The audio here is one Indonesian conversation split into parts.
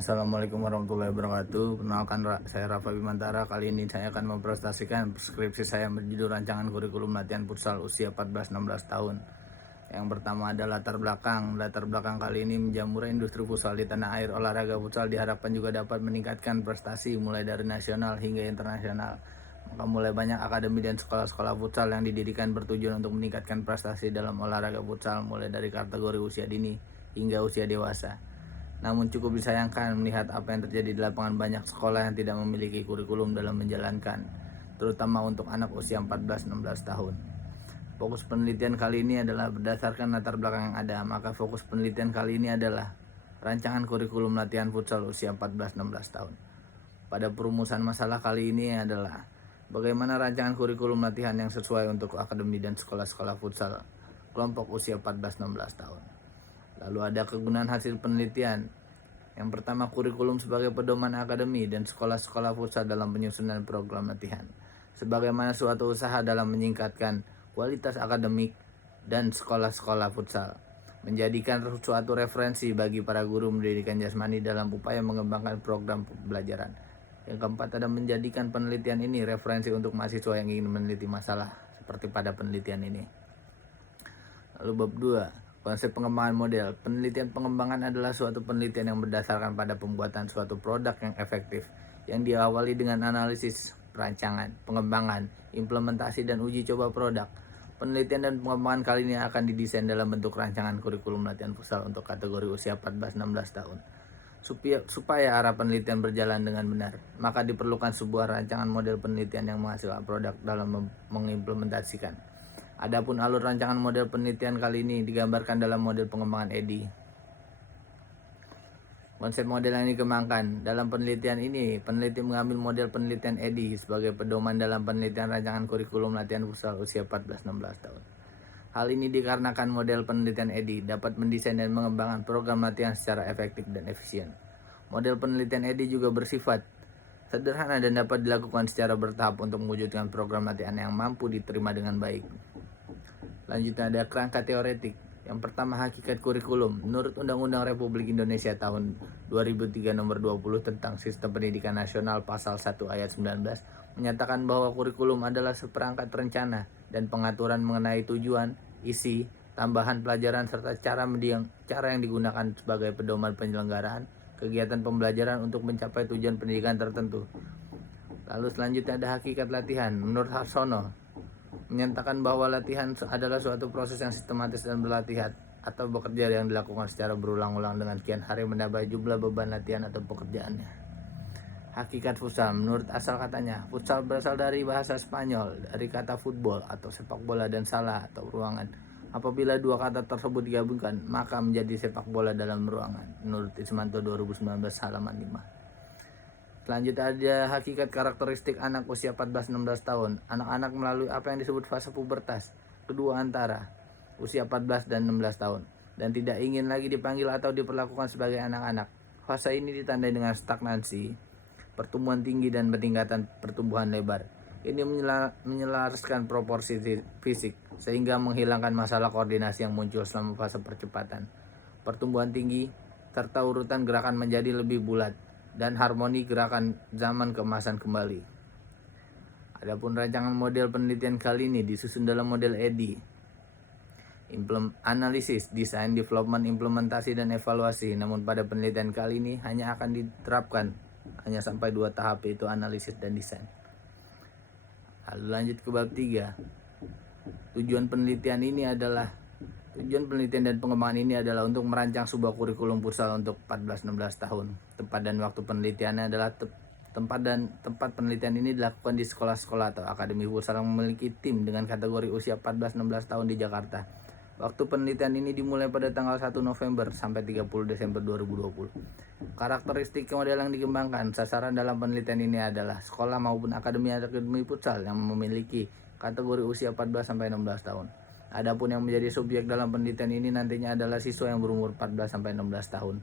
Assalamualaikum warahmatullahi wabarakatuh. Perkenalkan, saya Rafa Bimantara. Kali ini saya akan mempresentasikan skripsi saya berjudul Rancangan Kurikulum Latihan Futsal Usia 14-16 tahun. Yang pertama ada latar belakang. Latar belakang kali ini menjamurnya industri futsal di tanah air. Olahraga futsal diharapkan juga dapat meningkatkan prestasi mulai dari nasional hingga internasional. Maka mulai banyak akademi dan sekolah-sekolah futsal yang didirikan bertujuan untuk meningkatkan prestasi dalam olahraga futsal mulai dari kategori usia dini hingga usia dewasa. Namun cukup disayangkan melihat apa yang terjadi di lapangan, banyak sekolah yang tidak memiliki kurikulum dalam menjalankan, terutama untuk anak usia 14-16 tahun. Fokus penelitian kali ini adalah berdasarkan latar belakang yang ada, maka fokus penelitian kali ini adalah rancangan kurikulum latihan futsal usia 14-16 tahun. Pada perumusan masalah kali ini adalah bagaimana rancangan kurikulum latihan yang sesuai untuk akademi dan sekolah-sekolah futsal kelompok usia 14-16 tahun. Lalu ada kegunaan hasil penelitian. Yang pertama, kurikulum sebagai pedoman akademi dan sekolah-sekolah futsal dalam penyusunan program latihan. Sebagaimana suatu usaha dalam meningkatkan kualitas akademik dan sekolah-sekolah futsal. Menjadikan suatu referensi bagi para guru pendidikan jasmani dalam upaya mengembangkan program pembelajaran. Yang keempat, ada menjadikan penelitian ini referensi untuk mahasiswa yang ingin meneliti masalah seperti pada penelitian ini. Lalu bab 2, konsep pengembangan model. Penelitian pengembangan adalah suatu penelitian yang berdasarkan pada pembuatan suatu produk yang efektif, yang diawali dengan analisis, perancangan, pengembangan, implementasi, dan uji coba produk. Penelitian dan pengembangan kali ini akan didesain dalam bentuk rancangan kurikulum latihan futsal untuk kategori usia 14-16 tahun. Supaya arah penelitian berjalan dengan benar, maka diperlukan sebuah rancangan model penelitian yang menghasilkan produk dalam mengimplementasikan. Adapun alur rancangan model penelitian kali ini digambarkan dalam model pengembangan EDI. Konsep model yang dikembangkan dalam penelitian ini, peneliti mengambil model penelitian EDI sebagai pedoman dalam penelitian rancangan kurikulum latihan futsal usia 14-16 tahun. Hal ini dikarenakan model penelitian EDI dapat mendesain dan mengembangkan program latihan secara efektif dan efisien. Model penelitian EDI juga bersifat sederhana dan dapat dilakukan secara bertahap untuk mewujudkan program latihan yang mampu diterima dengan baik. Lanjutnya ada kerangka teoretik. Yang pertama, hakikat kurikulum. Menurut Undang-Undang Republik Indonesia tahun 2003 nomor 20 tentang Sistem Pendidikan Nasional pasal 1 ayat 19 menyatakan bahwa kurikulum adalah seperangkat rencana dan pengaturan mengenai tujuan, isi, tambahan pelajaran serta cara yang digunakan sebagai pedoman penyelenggaraan kegiatan pembelajaran untuk mencapai tujuan pendidikan tertentu. Lalu selanjutnya ada hakikat latihan. Menurut Harsono, menyatakan bahwa latihan adalah suatu proses yang sistematis dan berlatih atau bekerja yang dilakukan secara berulang-ulang dengan kian hari menambah jumlah beban latihan atau pekerjaannya. Hakikat futsal. Menurut asal katanya, futsal berasal dari bahasa Spanyol, dari kata football atau sepak bola dan sala atau ruangan. Apabila dua kata tersebut digabungkan, maka menjadi sepak bola dalam ruangan. Menurut Ismanto 2019 halaman 5. Selanjutnya ada hakikat karakteristik anak usia 14-16 tahun. Anak-anak melalui apa yang disebut fase pubertas, kedua antara usia 14 dan 16 tahun, dan tidak ingin lagi dipanggil atau diperlakukan sebagai anak-anak. Fase ini ditandai dengan stagnansi, pertumbuhan tinggi dan peningkatan pertumbuhan lebar. Ini menyelaraskan proporsi fisik, sehingga menghilangkan masalah koordinasi yang muncul selama fase percepatan. Pertumbuhan tinggi, serta urutan gerakan menjadi lebih bulat, dan harmoni gerakan zaman keemasan kembali. Adapun rancangan model penelitian kali ini disusun dalam model EDI. Analisis, desain, development, implementasi, dan evaluasi. Namun pada penelitian kali ini hanya akan diterapkan hanya sampai 2 tahap, yaitu analisis dan desain. Lalu lanjut ke bab 3. Tujuan penelitian dan pengembangan ini adalah untuk merancang sebuah kurikulum futsal untuk 14-16 tahun. Tempat dan waktu penelitiannya adalah tempat penelitian ini dilakukan di sekolah-sekolah atau akademi futsal yang memiliki tim dengan kategori usia 14-16 tahun di Jakarta. Waktu penelitian ini dimulai pada tanggal 1 November sampai 30 Desember 2020. Karakteristik model yang dikembangkan, sasaran dalam penelitian ini adalah sekolah maupun akademi futsal yang memiliki kategori usia 14-16 tahun. Adapun yang menjadi subjek dalam penelitian ini nantinya adalah siswa yang berumur 14-16 tahun.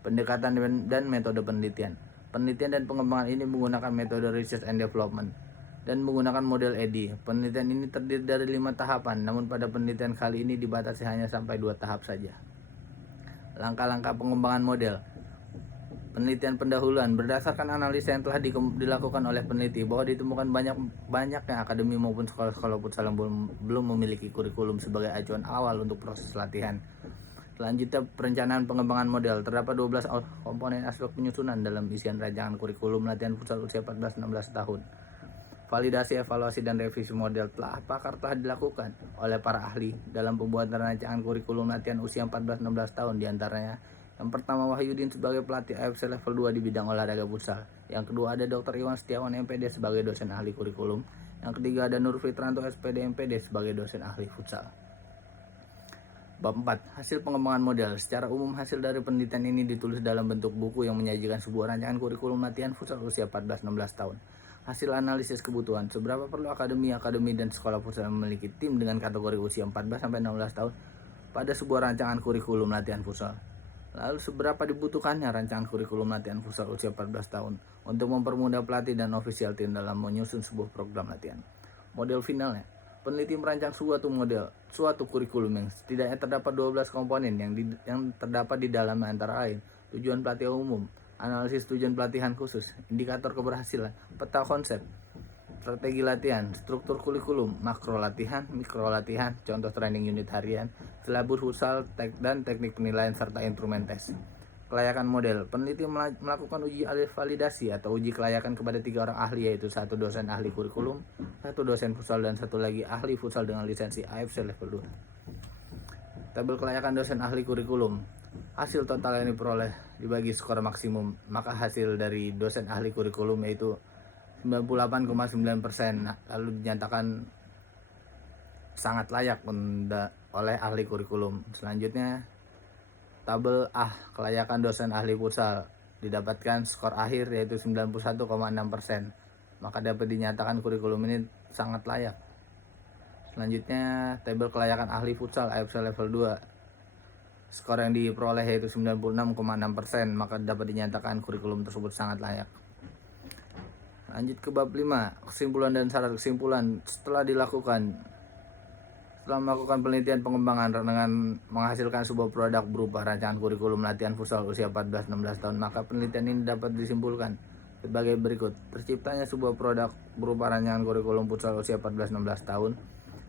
Pendekatan dan metode penelitian. Penelitian dan pengembangan ini menggunakan metode research and development dan menggunakan model EDI. Penelitian ini terdiri dari 5 tahapan, namun pada penelitian kali ini dibatasi hanya sampai 2 tahap saja. Langkah-langkah pengembangan model. Penelitian pendahuluan berdasarkan analisa yang telah dilakukan oleh peneliti bahwa ditemukan banyaknya akademi maupun sekolah-sekolah futsal yang belum memiliki kurikulum sebagai acuan awal untuk proses latihan. Selanjutnya, perencanaan pengembangan model. Terdapat 12 komponen aspek penyusunan dalam isian rancangan kurikulum latihan futsal usia 14-16 tahun. Validasi, evaluasi, dan revisi model telah dilakukan oleh para ahli dalam pembuatan rancangan kurikulum latihan usia 14-16 tahun, diantaranya yang pertama Wahyudin sebagai pelatih AFC level 2 di bidang olahraga futsal. Yang kedua ada Dr. Iwan Setiawan MPD sebagai dosen ahli kurikulum. Yang ketiga ada Nur Fitranto SPD MPD sebagai dosen ahli futsal. Bab 4. Hasil pengembangan model. Secara umum hasil dari penelitian ini ditulis dalam bentuk buku yang menyajikan sebuah rancangan kurikulum latihan futsal usia 14-16 tahun. Hasil analisis kebutuhan. Seberapa perlu akademi dan sekolah futsal memiliki tim dengan kategori usia 14-16 tahun pada sebuah rancangan kurikulum latihan futsal. Lalu seberapa dibutuhkannya rancangan kurikulum latihan futsal usia 14 tahun untuk mempermudah pelatih dan ofisial tim dalam menyusun sebuah program latihan. Model finalnya. Peneliti merancang suatu kurikulum yang setidaknya terdapat 12 komponen yang terdapat di dalamnya, antara lain tujuan pelatihan umum, analisis tujuan pelatihan khusus, indikator keberhasilan, peta konsep, strategi latihan, struktur kurikulum, makro latihan, mikro latihan, contoh training unit harian, silabus futsal, dan teknik penilaian serta instrumen tes. Kelayakan model. Peneliti melakukan uji validasi atau uji kelayakan kepada 3 orang ahli, yaitu 1 dosen ahli kurikulum, 1 dosen futsal, dan 1 lagi ahli futsal dengan lisensi AFC level 2. Tabel kelayakan dosen ahli kurikulum. Hasil total yang diperoleh dibagi skor maksimum, maka hasil dari dosen ahli kurikulum yaitu 98,9%, lalu dinyatakan sangat layak oleh ahli kurikulum. Selanjutnya, tabel kelayakan dosen ahli futsal, didapatkan skor akhir yaitu 91,6%, maka dapat dinyatakan kurikulum ini sangat layak. Selanjutnya, tabel kelayakan ahli futsal AFC level 2, skor yang diperoleh yaitu 96,6%, maka dapat dinyatakan kurikulum tersebut sangat layak. Lanjut ke bab 5, kesimpulan dan syarat kesimpulan. Setelah melakukan penelitian pengembangan dengan menghasilkan sebuah produk berupa rancangan kurikulum latihan futsal usia 14-16 tahun, maka penelitian ini dapat disimpulkan sebagai berikut. Terciptanya sebuah produk berupa rancangan kurikulum futsal usia 14-16 tahun.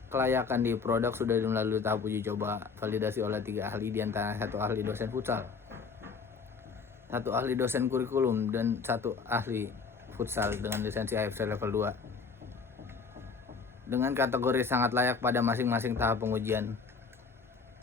Kelayakan di produk sudah melalui tahap uji coba validasi oleh 3 ahli, diantara 1 ahli dosen futsal, 1 ahli dosen kurikulum, dan 1 ahli futsal dengan lisensi AFC level 2 dengan kategori sangat layak pada masing-masing tahap pengujian.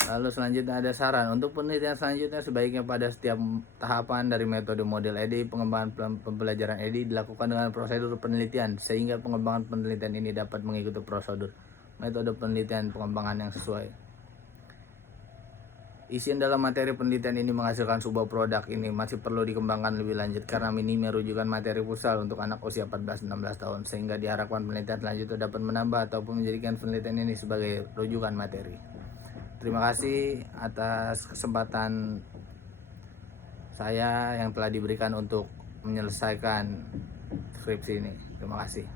Lalu selanjutnya ada saran untuk penelitian selanjutnya. Sebaiknya pada setiap tahapan dari metode model EDI, pengembangan pembelajaran EDI dilakukan dengan prosedur penelitian, sehingga pengembangan penelitian ini dapat mengikuti prosedur metode penelitian pengembangan yang sesuai. Isian dalam materi penelitian ini menghasilkan sebuah produk ini masih perlu dikembangkan lebih lanjut karena minimnya rujukan materi futsal untuk anak usia 14-16 tahun, sehingga diharapkan penelitian selanjutnya dapat menambah ataupun menjadikan penelitian ini sebagai rujukan materi. Terima kasih atas kesempatan saya yang telah diberikan untuk menyelesaikan skripsi ini. Terima kasih.